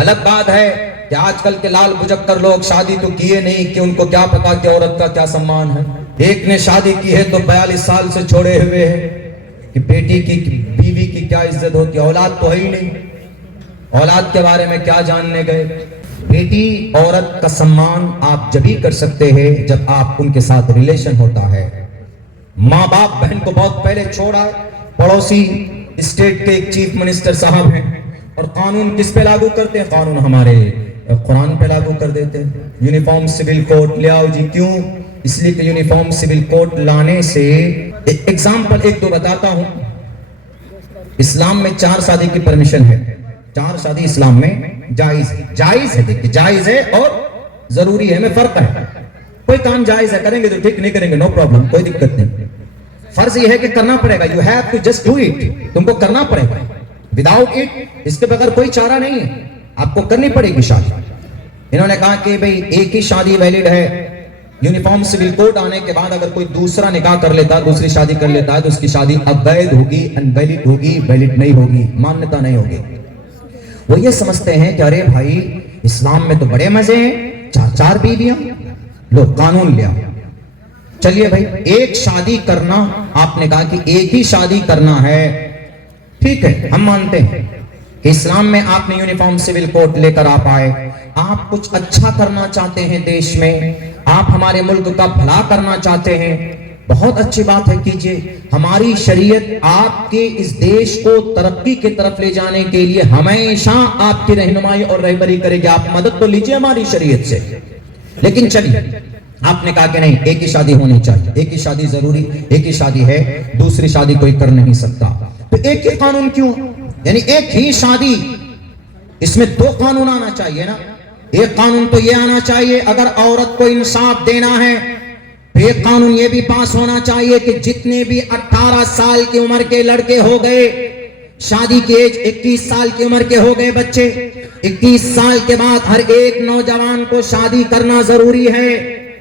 الگ بات ہے کہ آج کل کے لال بجکر لوگ شادی تو کیے نہیں کہ ان کو کیا پتا کہ عورت کا کیا سمان ہے. ایک نے شادی کی ہے تو 42 سال سے چھوڑے ہوئے ہے کہ بیٹی کی بیوی کی کیا عزت ہوتی ہے. اولاد تو ہے ہی نہیں, اولاد کے بارے میں کیا جاننے گئے. بیٹی عورت کا سمان آپ جب ہی کر سکتے ہیں جب آپ ان کے ساتھ ریلیشن ہوتا ہے. ماں باپ بہن کو بہت پہلے چھوڑا ہے. پڑوسی اسٹیٹ کے ایک چیف منسٹر صاحب ہیں اور قانون کس پہ لاگو کرتے ہیں؟ قانون ہمارے قرآن پہ لاگو کر دیتے ہیں. یونیفارم سول کوڈ لے آؤ جی. کیوں؟ اس لیے کہ یونیفارم سول کوڈ لانے سے ایگزامپل ایک دو بتاتا ہوں. اسلام میں 4 شادی کی پرمیشن ہے. 4 شادی اسلام میں جائز ہے. جائز ہے, دیکھیں جائز ہے اور ضروری ہے میں فرق ہے. کوئی کام جائز ہے کریں گے تو ٹھیک, نہیں کریں گے نو پرابلم, کوئی دقت نہیں. فرض یہ ہے کہ کرنا پڑے گا. You have to just do it. تم کو کرنا پڑے گا. وداؤٹ اٹ اس کے بغیر کوئی چارہ نہیں ہے, آپ کو کرنی پڑے گی شادی. انہوں نے کہا کہ بھئی ایک ہی شادی ویلڈ ہے. یونیفارم سول کوڈ آنے کے بعد اگر کوئی دوسرا نکاح کر لیتا ہے, دوسری شادی کر لیتا ہے تو اس کی شادی اویدھ ہوگی, انویلڈ ہوگی, ویلڈ نہیں ہوگی, مانیتا نہیں ہوگی. وہ یہ سمجھتے ہیں کہ ارے بھائی اسلام میں تو بڑے مزے ہیں, 4 بیویاں, لو قانون لیا. چلیے بھائی ایک شادی کرنا, آپ نے کہا کہ ایک ہی شادی کرنا ہے, ٹھیک ہے ہم مانتے ہیں کہ اسلام میں آپ نے یونیفارم سول کوڈ لے کر آپ آئے. آپ کچھ اچھا کرنا چاہتے ہیں دیش میں, آپ ہمارے ملک کا بھلا کرنا چاہتے ہیں, بہت اچھی بات ہے, کیجئے. ہماری شریعت آپ کے اس دیش کو ترقی کی طرف لے جانے کے لیے ہمیشہ آپ کی رہنمائی اور رہبری کرے گی. آپ مدد تو لیجئے ہماری شریعت سے. لیکن چلیے آپ نے کہا کہ نہیں ایک ہی شادی ہونی چاہیے, ایک ہی شادی ضروری, ایک ہی شادی ہے, دوسری شادی کوئی کر نہیں سکتا. تو ایک ہی قانون کیوں؟ یعنی ایک ہی شادی, اس میں 2 قانون آنا چاہیے نا. ایک قانون تو یہ آنا چاہیے اگر عورت کو انصاف دینا ہے, ایک قانون یہ بھی پاس ہونا چاہیے کہ جتنے بھی 18 سال کی عمر کے لڑکے ہو گئے, شادی کی ایج 21 سال کی عمر کے ہو گئے بچے, 21 سال کے بعد ہر ایک نوجوان کو شادی کرنا ضروری ہے,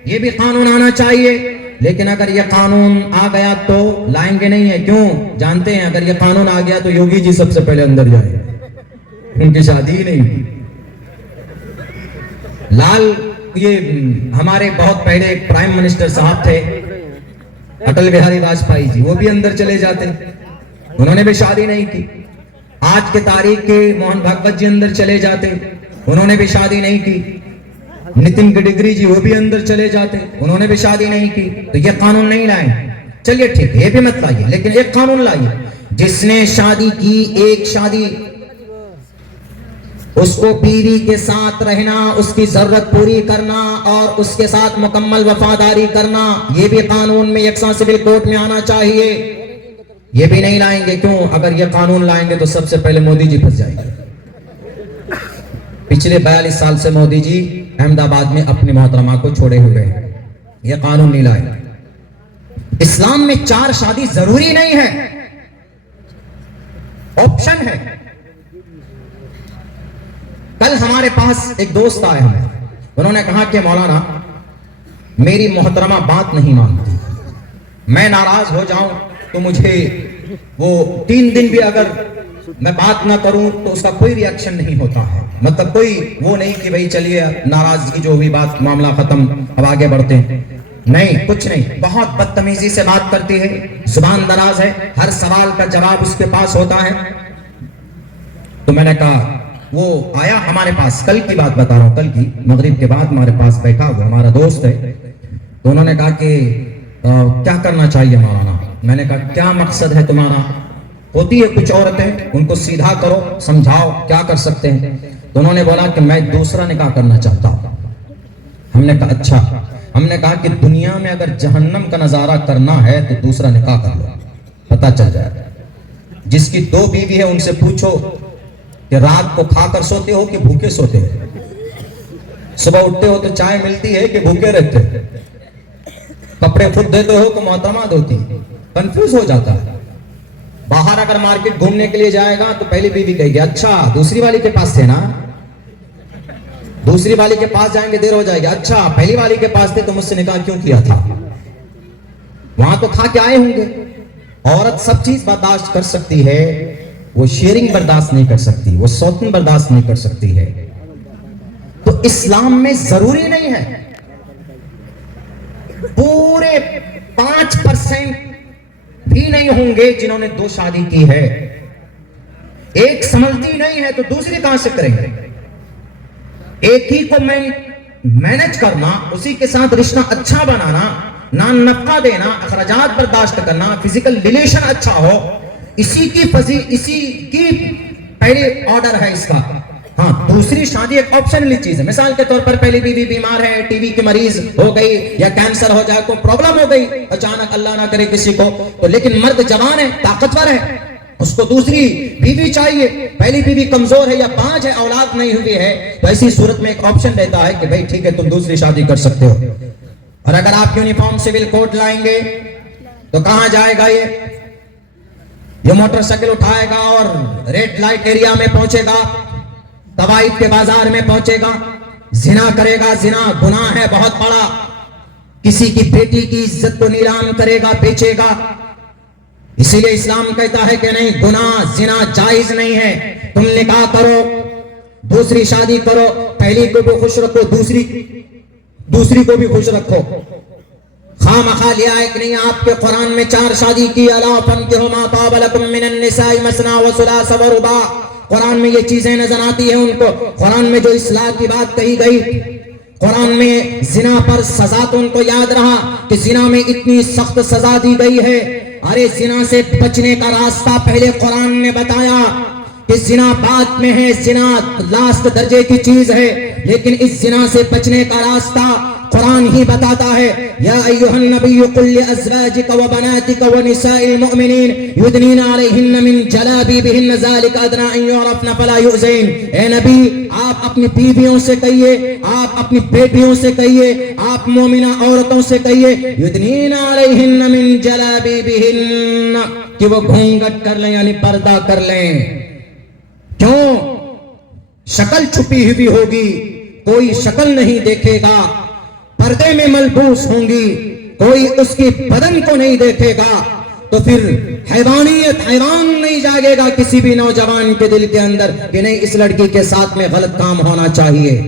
یہ بھی قانون آنا چاہیے. لیکن اگر یہ قانون آ گیا تو لائیں گے نہیں ہے. کیوں؟ جانتے ہیں اگر یہ قانون آ گیا تو یوگی جی سب سے پہلے اندر جائیں, ان کی شادی ہی نہیں. لال یہ ہمارے بہت پہلے ایک پرائم منسٹر صاحب تھے اٹل بہاری واجپئی جی, وہ بھی اندر چلے جاتے, انہوں نے بھی شادی نہیں کی. آج کے تاریخ کے موہن بھاگوت جی اندر چلے جاتے, انہوں نے بھی شادی نہیں کی. نتن گڈکری جی وہ بھی اندر چلے جاتے, انہوں نے بھی شادی نہیں کی. تو یہ قانون نہیں لائے. چلیے ٹھیک ہے یہ بھی مت لائیے, لیکن ایک قانون لائیے جس نے شادی کی, ایک شادی, اس کو بیوی کے ساتھ رہنا, اس کی ضرورت پوری کرنا اور اس کے ساتھ مکمل وفاداری کرنا, یہ بھی قانون میں یکساں سول کوڈ میں آنا چاہیے. یہ بھی نہیں لائیں گے. کیوں؟ اگر یہ قانون لائیں گے تو سب سے پہلے مودی جی پھنس جائیں گے. پچھلے 42 سال سے مودی جی احمد آباد میں اپنی محترمہ کو چھوڑے ہوئے ہیں, یہ قانون نہیں لائے. اسلام میں 4 شادی ضروری نہیں ہے, آپشن ہے. کل ہمارے پاس ایک دوست آئے ہمیں, انہوں نے کہا کہ مولانا میری محترمہ بات نہیں مانتی, میں ناراض ہو جاؤں تو مجھے وہ 3 دن بھی اگر میں بات نہ کروں تو اس کا کوئی ری ایکشن نہیں ہوتا ہے. مطلب کوئی وہ نہیں کہ بھئی چلیے ناراضگی جو ہوئی بات معاملہ ختم اب آگے بڑھتے ہیں, نہیں کچھ نہیں. بہت بدتمیزی سے بات کرتی ہے, زبان دراز ہے, ہر سوال کا جواب اس کے پاس ہوتا ہے. تو میں نے کہا وہ آیا ہمارے پاس, کل کی بات بتا رہا ہوں, کل کی مغرب کے بعد ہمارے پاس بیٹھا ہوا ہمارا دوست ہے. تو انہوں نے کہا کہ کیا کرنا چاہیے مولانا. میں نے کہا کیا مقصد ہے تمہارا؟ ہوتی ہے کچھ عورتیں, ان کو سیدھا کرو, سمجھاؤ کیا کر سکتے ہیں. تو انہوں نے بولا کہ میں دوسرا نکاح کرنا چاہتا ہوں. ہم نے کہا اچھا. ہم نے کہا کہ دنیا میں اگر جہنم کا نظارہ کرنا ہے تو دوسرا نکاح کر لو, پتہ چل جائے گا. جس کی 2 بیوی ہے ان سے پوچھو کہ رات کو کھا کر سوتے ہو کہ بھوکے سوتے ہو, صبح اٹھتے ہو تو چائے ملتی ہے کہ بھوکے رہتے ہو, کپڑے خود دیتے ہو کہ محترمہ دھوتی, کنفیوز ہو جاتا ہے. باہر اگر مارکیٹ گھومنے کے لیے جائے گا تو پہلی بیوی کہے گی اچھا دوسری والی کے پاس تھے نا, دوسری والی کے پاس جائیں گے دیر ہو جائے گی, اچھا پہلی والی کے پاس تھے تو مجھ سے نکاح کیوں کیا تھا, وہاں تو کھا کے آئے ہوں گے. عورت سب چیز برداشت کر سکتی ہے, وہ شیئرنگ برداشت نہیں کر سکتی, وہ سوتن برداشت نہیں کر سکتی ہے. اسلام میں ضروری نہیں ہے. پورے 5% بھی نہیں ہوں گے جنہوں نے 2 شادی کی ہے. ایک سمجھتی نہیں ہے تو دوسری کہاں سے کریں گے؟ ایک ہی کو مینج کرنا، اسی کے ساتھ رشتہ اچھا بنانا، نان نفقہ دینا، اخراجات برداشت کرنا، فزیکل ریلیشن اچھا ہو، اسی کی پہلی آرڈر ہے اس کا. ہاں، دوسری شادی ایک آپشنلی چیز ہے. مثال کے طور پر پہلی بیوی بیمار ہے، ٹی بی کی مریض ہو گئی یا کینسر ہو جائے، کوئی پرابلم ہو گئی اچانک، اللہ نہ کرے کسی کو، تو لیکن مرد جوان ہے، طاقتور ہے، اس کو دوسری بیوی چاہیے. پہلی بیوی کمزور ہے یا باج ہے، اولاد نہیں ہوئی ہے، تو ایسی صورت میں ایک آپشن رہتا ہے کہ بھائی ٹھیک ہے تم دوسری شادی کر سکتے ہو. اور اگر آپ یونیفارم سول کوڈ لائیں گے تو کہاں جائے گا؟ یہ موٹر سائیکل اٹھائے گا اور ریڈ لائٹ ایریا میں پہنچے گا، طوائف کے بازار میں پہنچے گا، زنا کرے گا. زنا گناہ ہے بہت بڑا. کسی کی بیٹی کی عزت کو نیلام کرے گا، بیچے گا. اسی لیے اسلام کہتا ہے کہ نہیں، گناہ زنا جائز نہیں ہے. تم نکاح کرو، دوسری شادی کرو، پہلی کو بھی خوش رکھو، دوسری کو بھی خوش رکھو. خواہ مخواہ لیا ہے کہ نہیں آپ کے قرآن میں 4 شادی کی، الا فانکحوا ما طاب لکم من النساء مثنی وثلاث ورباع. قرآن میں یہ چیزیں نظر آتی ہیں ان کو. قرآن میں جو اصلاح کی بات کہی گئی، قرآن میں زنا پر سزا تو ان کو یاد رہا کہ زنا میں اتنی سخت سزا دی گئی ہے. ارے زنا سے بچنے کا راستہ پہلے قرآن نے بتایا کہ زنا بعد میں ہے، زنا لاسٹ درجے کی چیز ہے، لیکن اس زنا سے بچنے کا راستہ قرآن ہی بتاتا ہے. یا ایھا النبی قل لازواجک وبناتک ونساء المؤمنین یدنین علیہن من جلابیبہن ذلک ادنی ان یعرفن فلا یؤذین. اے نبی، آپ اپنی بیویوں سے کہیے، آپ اپنی بیٹیوں سے کہیے، آپ مومنہ عورتوں سے کہیے، یدنین علیہن من جلابیبہن، کہ وہ گھونگھٹ کر لیں، یعنی پردہ کر لیں. کیوں؟ شکل چھپی ہوئی ہوگی، کوئی شکل نہیں دیکھے گا. پردے میں ملبوس ہوں گی، کوئی اس کی بدن کو نہیں دیکھے گا. تو پھر حیوانیت، حیوان نہیں جاگے گا کسی بھی نوجوان کے دل کے اندر کہ نہیں اس لڑکی کے ساتھ میں غلط کام ہونا چاہیے.